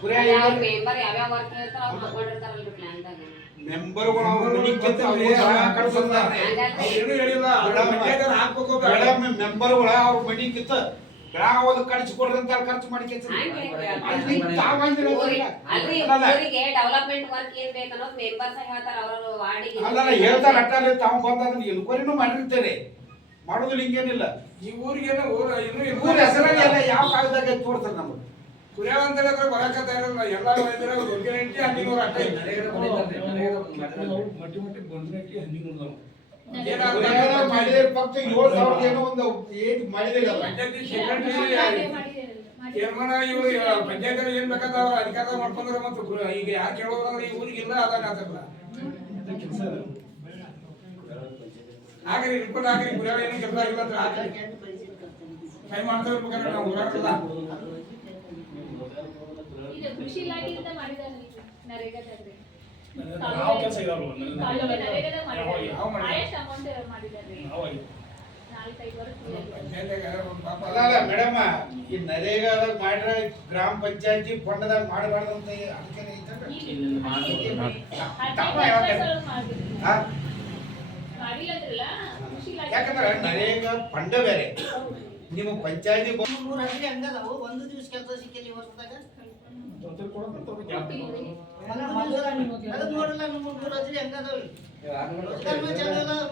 ಕುರಿಯಾಗ ಮೆಂಬರ್ ಯಾವ್ಯಾವ ವರ್ಕ್ ಹೇಳ್ತಾರ ಅವ್ರು ತಗೊಂಡಿರ್ತಾರಲ್ರಿ ಪ್ಲಾನ್ದಾಗ ಮೆಂಬರ್ಗಳು ಅವ್ರ ಮನಿಗೆ ಕಿತ್ತು ಅವ್ರು ಕಳ್ಸಂತಾರೆ ಏನು ಹೇಳಿಲ್ಲ ಪಂಚಾಯತ್ ಹಾಕ್ಬೇಕು ಮೇಡಮ್ ಮೆಂಬರ್ಗಳ ಅವ್ರ ಮನಿಗೆ ಕಿತ್ತು ಗ್ರಾಮವಾದ ಕಳಿಸಿಕೊಡ್ರಿ ಅಂತ ಖರ್ಚು ಮಾಡಿ ಅಲ್ರಿ ಊರಿಗೆ ಡೆವಲಪ್ಮೆಂಟ್ ವರ್ಕ್ ಏನ್ ಬೇಕನ್ನೋದು ಮೆಂಬರ್ಸ್ ಹೇಳ್ತಾರ ಅವ್ರ ವಾರ್ಡಿಗೆ ಅಲ್ಲ ಹೇಳ್ತಾರ ಅಟ್ಟಾಲೆ ತಾವು ಬಂದ ಅದನ್ನ ಎನ್ಕ್ವೈರಿನೂ ಮಾಡಿರ್ತಾರೆ ಮಾಡೋದಿಲ್ಲ ಹಿಂಗೇನಿಲ್ಲ ಈ ಊರಿಗೇನು ಊರ ಹೆಸರಲ್ಲಿ ಎಲ್ಲ ಯಾವ ಕಾಗದಾಗ ತೋರ್ತಾರೆ ನಮಗೆ ಕುರಿಯಾಗ ಅಂತ ಹೇಳಿದ್ರೆ ಬರಕತ್ತ ಇರಲ್ಲ ಎಲ್ಲ ಇದ್ರೆ ಗ್ಯಾರಂಟಿ 15 ಅಟ್ಟ ಮಾಡಿದ್ರೆ ಫಕ್ತ 7,000 ಏನೋ ಒಂದು ಏನ್ ಮಾಡಿದಿಲ್ಲ ಪಂಚಾಯತಿ ಸೆಕ್ರೆಟರಿ ಚೇರ್ಮನ್ ಇವರು ಪಂಚಾಯತ್ ಏನ್ ಬೇಕಾದ ಅವ್ರ ಅಧಿಕಾರ ಮಾಡ್ಕೊಂಡ್ರೆ ಮತ್ತು ಈಗ ಯಾರು ಕೇಳೋದಂದ್ರೆ ಈ ಊರಿಗಿಲ್ಲ ಅದಾಗ ಆತಲ್ಲ ಹಾಗ್ರಿ ರಿಪೋರ್ಟ್ ಹಾಕ್ರಿ ಕುರಿಯಾಗ ಏನು ಕೆಲಸ ಆಗಿಲ್ಲ ಅಂದ್ರೆ ಹಾಕ್ರಿ ಕೈ ಮಾಡ್ತಾ ಇರ್ಬೇಕಾದ್ರೆ ನಾವು ಊರಾಗಲ್ಲ ಇದು ಕೃಷಿ ಇಲಾಖೆಯಿಂದ ಮಾಡಿದ್ದಾರೆ ನರೇಗಾದಾಗ್ರಿ ಯಾವ ಕೆಲಸ ಇದಾವಲ್ಲ ನರೇಗಾದಾಗ ಮಾಡಿದ್ದಾರೆ ಯಾವ ಮಾಡಿದ್ದಾರೆ? ಹೈಯೆಸ್ಟ್ ಅಮೌಂಟ್ ಮಾಡಿದ್ದಾರೆ 4-5 ವರ್ಷ ಅಲ್ಲ ಮೇಡಮ್ ಈ ನರೇಗಾದಾಗ ಮಾಡ್ರೆ ಗ್ರಾಮ ಪಂಚಾಯತಿ ಫಂಡ್ದಾಗ ಮಾಡಬಾರ್ದಂತ ಅದಕ್ಕೆ ಮಾಡಿಲ್ಲಂದ್ರಲ್ಲ ಕೃಷಿ ಇಲಾಖೆ ಯಾಕಂದ್ರೆ ನರೇಗಾ ಫಂಡ್ ಬೇರೆ ನಿಮ್ಮ ಪಂಚಾಯತಿ 3 ಹಜರಿ ಹಂಗದಾವು ಒಂದು ದಿವಸ ಕೆಲಸ ಸಿಕ್ಕಿಲ್ಲ ಈ ವರ್ಷದಾಗ ಅದು ನೋಡಲ್ಲ ನಮ್ಮ 3 ಹಜರಿ ಹಂಗದಾವು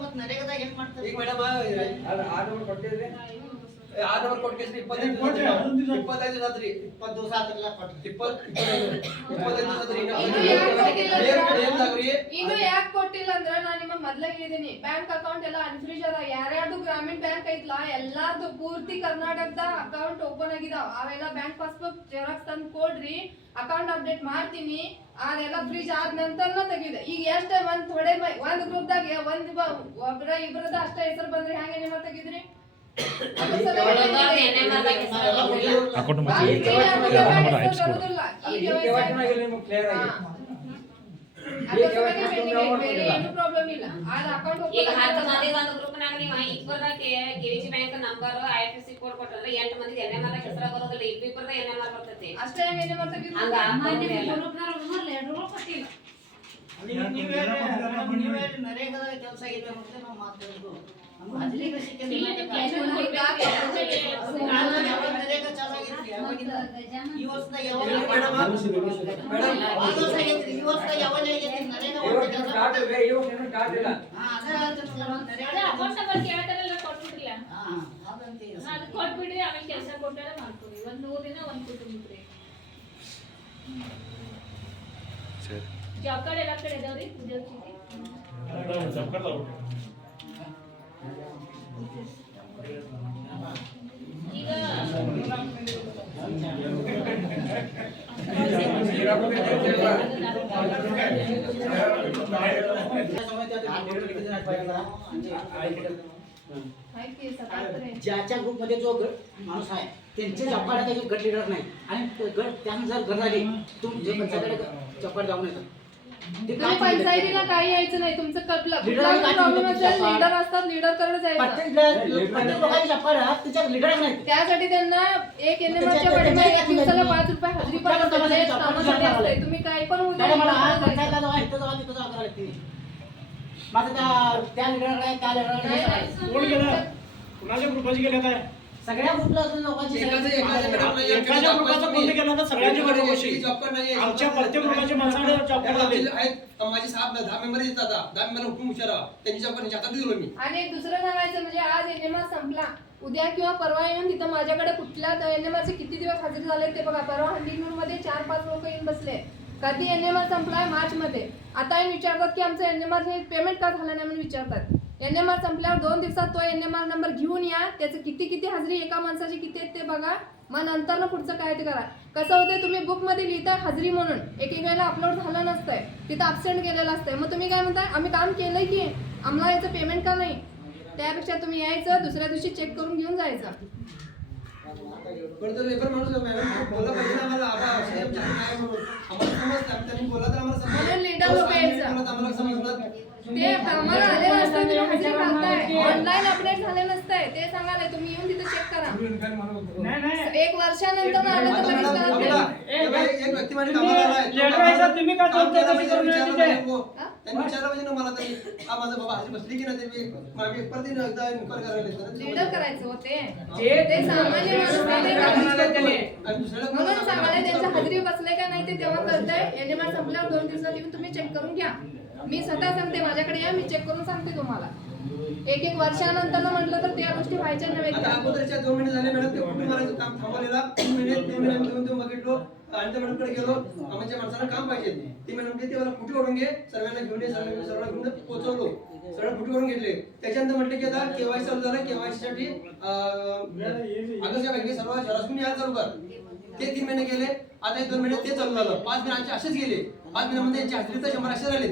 ಮತ್ತೆ ನರೇಗಾದಾಗ ಹೆಂಗ್ ಮಾಡ್ತಾರೆ ಈಗ ಮೇಡಮ್ ಆರ್ಡರ್ ಕೊಟ್ಟಿದ್ರಿ ಆರ್ಡರ್ ಕೊಟ್ಟಿದ್ರಿ 25 ದಿನ ಆತ್ರಿ 20 ದಿವಸ ಆದ್ರಲ್ಲ ಕೊಟ್ರಿ 25 ದಿನ ಆತ್ರಿ ಇನ್ನು ಯಾಕೆ ಕೊಟ್ಟಿಲ್ಲ ಅಂದ್ರ ನಾನು ನಿಮಗೆ ಮೊದ್ಲೇ ಹೇಳಿದೀನಿ ಬ್ಯಾಂಕ್ ಅಕೌಂಟ್ ಎಲ್ಲ ಅನ್ಫ್ರೀಜ್ ಅದ ಯಾರ್ಯಾರ್ದು ಗ್ರಾಮೀಣ ಬ್ಯಾಂಕ್ ಐತ್ಲಾ ಎಲ್ಲಾರ್ದು ಪೂರ್ತಿ ಕರ್ನಾಟಕದ ಅಕೌಂಟ್ ಓಪನ್ ಆಗಿದಾವ ಅವೆಲ್ಲ ಬ್ಯಾಂಕ್ ಪಾಸ್ಬುಕ್ ಜೆರಾಕ್ಸ್ ತಂದು ಕೊಡ್ರಿ ಅಕೌಂಟ್ ಅಪ್ಡೇಟ್ ಮಾಡ್ತೀನಿ ಅದೆಲ್ಲ ಫ್ರೀಜ್ ಆದ ನಂತರನ ತೆಗಿದೆ ಈಗ ಎಷ್ಟ ಒಂದ್ ಥೋಡೆ ಒಂದ್ ಗ್ರೂಪ್ದಾಗ ಒಬ್ರ ಇಬ್ರದ ಅಷ್ಟ ಹೆಸರು ಬಂದ್ರೆ ಹೆಂಗೆ ನಿಮ್ಮ ತೆಗಿದ್ರಿ ಅಕೌಂಟ್ ಪ್ರಾಬ್ಲಮ್ ಇಲ್ಲ ಈಗ 10 ಮಂದಿ ಒಂದು ಗ್ರೂಪ್ನಾಗ ನೀವು ಇಬ್ಬರದ KVG bank number IFSC code ಕೊಟ್ಟರೆ 8 ಮಂದಿ NMR ಹೆಸರು ಬರೋದಿಲ್ಲ ಇಬ್ಬರದ NMR ಬರ್ತೈತಿ ಅಷ್ಟೇ ಹೆಂಗೆ ಹಂಗ ನೀವೇ ನರೇಗಾದ ಕೆಲಸ ಐತೆ ಅಂತ ನಾವು ಮಾತಾಡೋದು ನಮ್ಮ ಹಜರಿ ಕೃಷಿ ಯಾವಾಗ ನರೇಗಾ ಚಾಲು ಆಗೈತ್ರಿ ಯಾವಾಗಿಂದ ಈ ವರ್ಷದಾಗ ಯಾವಾಗ ಈ ವರ್ಷದಾಗ ಯಾವಾಗ ಆಗೈತಿ ನರೇಗಾ ಕೆಲಸ ಸ್ಟಾರ್ಟ್ ಇದೆ ಈ ವರ್ಷ ಸ್ಟಾರ್ಟ್ ಇಲ್ಲ ಅದೇ ಅಕೌಂಟ್ ನಂಬರ್ ಕೇಳ್ತಾರಲ್ಲ ಕೊಟ್ಬಿಡ್ರಿಲ್ಲ ಅದಂತೆ ಅದು ಕೊಟ್ಬಿಡ್ರಿ ಆಮೇಲೆ ಕೆಲಸ ಕೊಟ್ಟಾರ ಮಾಡ್ಕೊಡಿ ಒಂದ್ 100 ದಿನ ಒಂದ್ ಕುಟುಂಬಕ್ರಿ ಜಾಬ್ ಕಾರ್ಡ್ ಎಲ್ಲ ಕಡೆ ಇದಾವ್ರಿ ಉದ್ಯೋಗ ಚೀಟಿ ಈಗ ज्याच्या ग्रुप मध्ये जो माणूस आहे त्यांचे जपाडा त्याचे गट लिडर नाही आणि गट त्यांना जर घर झाली तुमचे पंचायतीकडे जपाड जाऊन येतात ते तुम्ही पंचायतीला काही यायचं नाही तुमचं प्रॉब्लेम असेल लीडर असतात लीडर कडे जायचं प्रत्येक लोकांचे जपाड त्याच्या लिडर नाही त्यासाठी त्यांना एक एनएमआरच्या पाठीमागे एक दिवसाला 5 रुपये हजेरी पण असते. तुम्ही काही पण होऊ द्या, मला जायचं. पंचायतला जावा इथं जावा तिथं जावा करायला लागते माझं त्या लिडरकडे त्या लिडरकडे कुणाच्या ग्रुपाची गेल्या काय सगळ्या ग्रुपला लोकांची एकाच्या ग्रुपाचा कोणतं गेला तर सगळ्यांची बरोबर आमच्या प्रत्येक ग्रुपाच्या माणसाकडे जॉब कार्ड आले माझे 10 मेंबर येतात 10 मेंबर हुकूम हुशार त्यांनी जॉब करण्याची आता दिलो मी आणि एक दुसरं सांगायचं म्हणजे आज एनएमआर संपला उद्या किंवा परवा येऊन तिथं माझ्याकडे कुठल्या एनएमआरचे किती दिवस हजेरी झाले ते बघा. परवा हंडीनूर मध्ये 4-5 लोक येऊन बसले. कधी एनएमआर संपलाय मार्च मध्ये. आता हे विचारतात की आमचं एनएमआर हे पेमेंट का झालं नाही म्हणून विचारतात. एनएमआर संपल्यावर 2 दिवसात तो एनएमआर नंबर घेऊन या, त्याचं किती हजेरी एका माणसाची किती आहेत ते बघा, मग नंतर पुढचं काय ते करा. कसं होतं तुम्ही बुक मध्ये लिहिताय हजेरी म्हणून एक वेळेला अपलोड झालं नसतंय तिथं अब्सेंट गेलेलं असतंय. मग तुम्ही काय म्हणताय आम्ही काम केलंय की आम्हाला याचं पेमेंट का नाही. त्यापेक्षा तुम्ही यायचं दुसऱ्या दिवशी चेक करून घेऊन जायचं. लेबर माणूस बोलला पाहिजे ना आम्हाला आम्हाला समजतं त्यांनी बोलला तर आम्हाला म्हणून लीडर लोक यायचं. आम्हाला समजलं ते कामाला आले नसतं तुम्ही हजेरी घालताय ऑनलाईन अपडेट झाले नसतंय ते सांगायला तुम्ही येऊन तिथं चेक करा. 1 वर्षानंतर आलं तर लगेच करत नाही. एक व्यक्ती माझ्या कामाला आलाय तुम्ही काय त्यांनी विचारलं पाहिजे ना मला तरी हा माझा बाबा हजेरी बसली की नाही ते मी परत एकदा इन्क्वायर करायला लीडर करायचं होते ते सामान्य माणूस नाही म्हणून सांगायला त्यांच्या हजेरी बसले का नाही ते तेव्हा करताय. एनएमआर संपल्यावर 2 दिवसात येऊन तुम्ही चेक करून घ्या. मी स्वतः सांगते माझ्याकडे या मी चेक करून सांगते तुम्हाला. 1 वर्षानंतर म्हटलं तर त्या गोष्टी व्हायच्या आता नव्हे. अगोदरच्या 2 महिने झाले मॅडम ते कुठून मारायचं काम थांबवलेला 3 महिने देऊन बघितलो आणि त्या मॅडमकडे गेलो आमच्या माणसाला काम पाहिजे ती मॅडम ते मला कुठे ओढून घे सर्वांना घेऊन ये सर्वांना घेऊन पोहोचवलो सगळं कुठे ओढून घेतले. त्याच्यानंतर म्हटलं की आता केवायसी चालू झालं केवायसी साठी अगोदरच्या बँकेत सर्व शहरातून यायला चालू कर ते 3 महिने गेले. आता 2 महिने ते चालू झालं 5 महिने आमचे असेच गेले. 5 महिन्यामध्ये यांची हजेरी तर 100 असे झाले.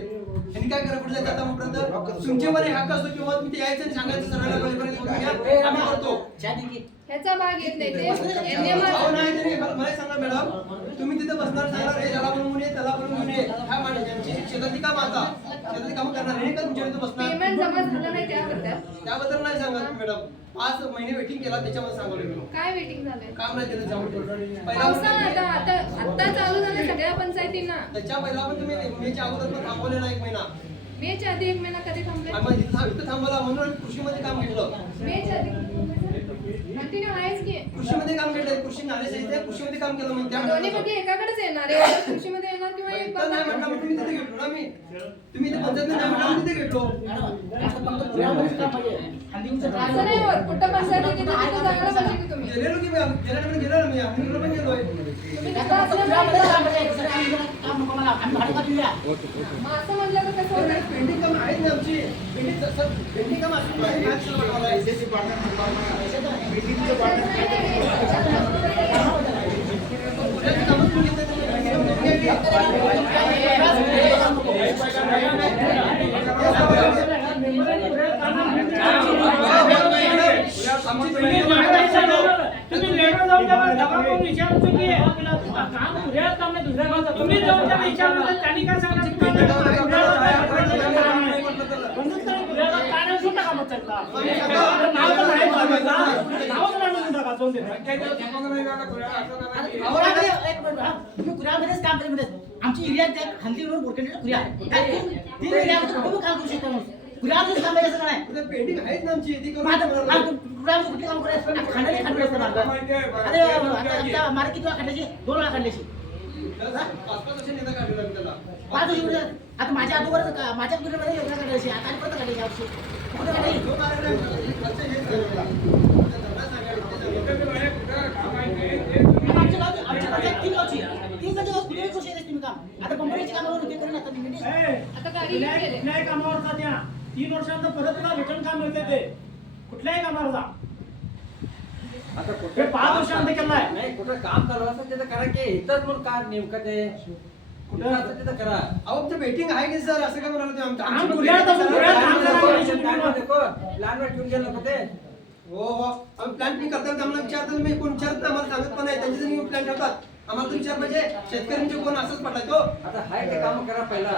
त्यांनी काय करा पुढे जायचं आता मग तुमचे मध्ये हक्क असतो किंवा मी ते यायचं आणि सांगायचं सर्वांना आम्ही करतो ह्याचा भाग येत नाही ते मला सांगा मॅडम तुम्ही तिथे बसणार सांगणार हे त्याला बनवून ये त्याला बनवून ये काय मांडायची शेतातली काम आता शेतातली काम करणार हे का तुमच्या इथे बसणार पेमेंट जमा झालं नाही त्याबद्दल नाही सांगा मॅडम 5 महिने वेटिंग केला त्याच्यामध्ये सांगलो काय वेटिंग झालंय काम नाही केलं पावसाळा आता चालू झालं सगळ्या पंचायतींना. त्याच्या पहिला पण तुम्ही मेच्या अगोदर पण थांबवलेला 1 महिना मेच्या आधी 1 महिना कधी थांबले इथं थांबवला म्हणून कृषीमध्ये काम घेतलं मेच्या आधी कंटिन्यू आहेच की कृषीमध्ये काम केलं कृषी नालेशाहीचे कृषीमध्ये काम केलं मग दोन्ही पैकी एकाकडेच येणार आहे कृषीमध्ये येणार किंवा एक नाही म्हटलं मग तुम्ही तिथे घेतलो ना मी तुम्ही ते पंचायत नाही म्हटलं तिथे घेतलो असं नाही होत कुठं पंचायत येते तिथं जायला पाहिजे की तुम्ही गेलेलो की गेलो ना मी आम्ही पण गेलोय तुम्ही तिथं असल्यामुळे मग असं म्हटलं तर कसं होणार. पेंडिंग काम आहेत ना आमची पेंडिंग काम असतील तुम्ही लेबर जाऊन दबावून विचारतो की काम पुऱ्या काम नाही दुसऱ्या गावात तुम्ही जाऊन विचारलं तर त्यांनी काय सांगणार तुम्ही कुऱ्यामध्येच काम केलं आमची एरिया त्या खांदीवर बोरखेडला खुल्या तीन एरियामध्ये कुठं काम करू शकतो खुल्यातच काम करायचं काय पेंटिंग आहेत ना आमची ती करून माझं देणार. कुठे काम करायचं खांडाने खांडू असतं अरे आता आमच्या मारे किती वेळा खांडायची 2 वेळा खांडायची पाच-पाच वर्ष नेता काढलेला आम्ही त्याला. 5 वर्ष आता माझ्या अगोदर माझ्या पिरियडमध्ये योजना काढायची आता आणि परत काढायची यावर्षी कुठं काढायची जो कार्यक्रम खर्च हेच करायला. त्यांना सांगायला ते सांगायला. आमच्या गावची तीन गावची कुठेही करू शकता तुम्ही काम आता कंपनीची कामं होते करून आता मी आता गाडी घेऊन गेले. कुठल्याही कामावर जा त्या 3 वर्षांत परत तुला रिटर्न काम मिळते ते कुठल्याही कामावर जा आता हे कुठे 5 वर्षांत केलाय नाही कुठं काम चालू असतं तिथं करा की इथंच म्हणून का नेमकं ते कुठं असतं तिथं करा अहो आमचं वेटिंग आहे की सर असं काय म्हणाल तुम्ही आमचं- आम आमची पुण्यात meeting असं सर- पुण्यात काम करायला प्लॅन पाहिजे तुम्ही. वर ठेवून गेलं नको ते हो हो आम्ही प्लॅन मी करताना आम्हाला विचारतात मी कोण विचारत नाही, आम्हाला सांगत पण नाही त्यांचे जर प्लॅन ठेवतात आम्हाला तर विचार पाहिजे शेतकऱ्यांचे कोण असंच पडलाय तो आता हाय ते काम करा पहिला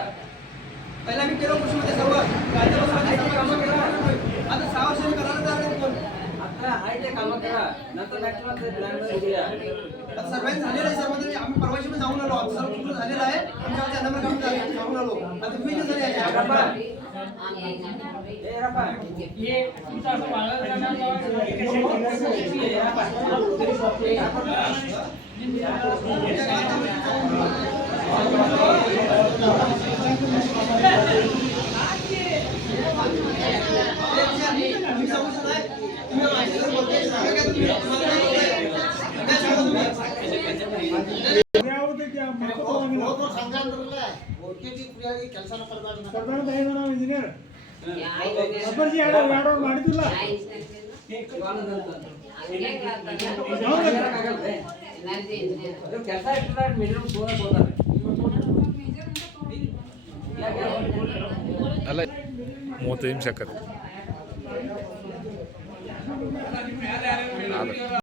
पहिला मी केलं कृषीमध्ये सर्व कायद्यापासून सर्व कामं केलं. आता 6 वर्षांनी करायला तयार नाही कोण आता हाय ते काम करा नंतर नॅक्स्ट प्लॅन बघूया आता सर्वांनी झालेलं आहे सर म्हणजे आम्ही परवाशी पण जाऊन आलो आमचं सर्व पूर्ण झालेलं आहे आमच्या नंबर काढून जाऊन आलो आता तुम्ही जे झाले याच्या रपा. आधी. ए रपा. तुम्ही सांगू शकताय तुम्ही माझ्याशी बोलताय सांगा काय तुम्ही तुम्हाला काय बोलताय काय सांगा तुम्ही ಇಂಜಿನಿಯರ್ ಅಪ್ಪರ್ಜಿ ಯಾರೋ ಮಾಡಿದಿಲ್ಲ ಕೆಲಸ ಇಟ್ಟಿಲ್ಲ ಮಿನಿಮಮ್ ಫೋನ್ ಹೋಗ್ತಾರೆ ಅಲ್ಲ 30 ನಿಮಿಷ ಆಕತ್ತೆ